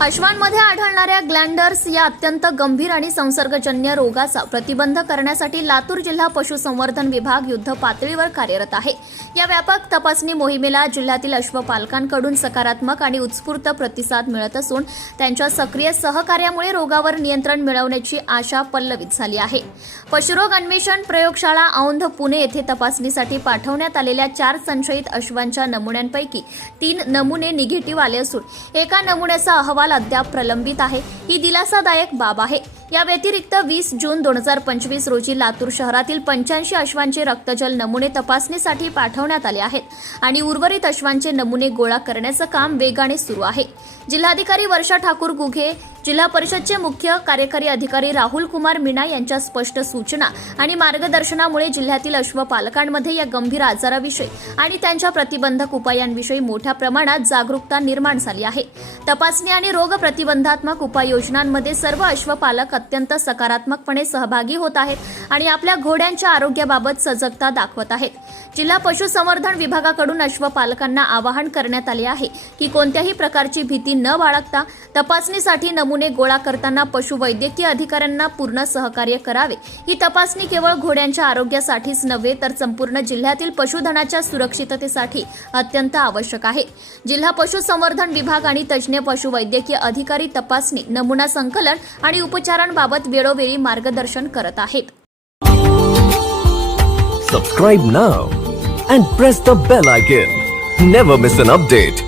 अश्वांमध्ये आढळणाऱ्या ग्लँडर्स या अत्यंत गंभीर आणि संसर्गजन्य रोगाचा प्रतिबंध करण्यासाठी लातूर जिल्हा पशुसंवर्धन विभाग युद्ध पातळीवर कार्यरत आहे. या व्यापक तपासणी मोहिमेला जिल्ह्यातील अश्वपालकांकडून सकारात्मक आणि उत्स्फूर्त प्रतिसाद मिळत असून त्यांच्या सक्रिय सहकार्यामुळे रोगावर नियंत्रण मिळवण्याची आशा पल्लवित झाली आहे. पशुरोग अन्वेषण प्रयोगशाळा औंध पुणे येथे तपासणीसाठी पाठवण्यात आलेल्या चार संशयित अश्वांच्या नमुन्यांपैकी तीन नमुने निगेटिव्ह आले असून एका नमुन्याचा अहवाल अद्याप प्रलंबित आहे. ही दिलासादायक बाब आहे. या व्यतिरिक्त वीस जून दोन हजार पंचवीस रोजी लातूर शहरातील पंच्याऐंशी अश्वांचे रक्तजल नमुने तपासणीसाठी पाठवण्यात आले आहेत आणि उर्वरित अश्वांचे नमुने गोळा करण्याचं काम वेगाने सुरू आहे. जिल्हाधिकारी वर्षा ठाकूर गुघे जिल्हा परिषदचे मुख्य कार्यकारी अधिकारी राहुल कुमार मीना यांच्या स्पष्ट सूचना आणि मार्गदर्शनामुळे जिल्ह्यातील अश्वपालकांमध्ये या गंभीर आजाराविषयी आणि त्यांच्या प्रतिबंधक उपायांविषयी मोठ्या प्रमाणात जागरूकता निर्माण झाली आहे. तपासणी आणि रोग प्रतिबंधात्मक उपाययोजनांमध्ये सर्व अश्वपालक अत्यंत सकारात्मकपणे सहभागी होत आहेत आणि आपल्या घोड्यांच्या आरोग्याबाबत सजगता दाखवत आहेत. जिल्हा पशुसंवर्धन विभागाकडून अश्वपालकांना आवाहन करण्यात आले आहे की कोणत्याही प्रकारची भीती न बाळगता तपासणीसाठी नमुने गोळा करताना पशुवैद्यकीय अधिकाऱ्यांना पूर्ण सहकार्य करावे. ही तपासणी केवळ घोड्यांच्या आरोग्यासाठीच नव्हे तर संपूर्ण जिल्ह्यातील पशुधनाच्या सुरक्षिततेसाठी अत्यंत आवश्यक आहे. जिल्हा पशुसंवर्धन विभाग आणि तज्ज्ञ पशुवैद्यकीय अधिकारी तपासणी नमुना संकलन आणि बाबत वेळोवेळी मार्गदर्शन करत आहेत. सबस्क्राईब ना and press the bell icon never miss an update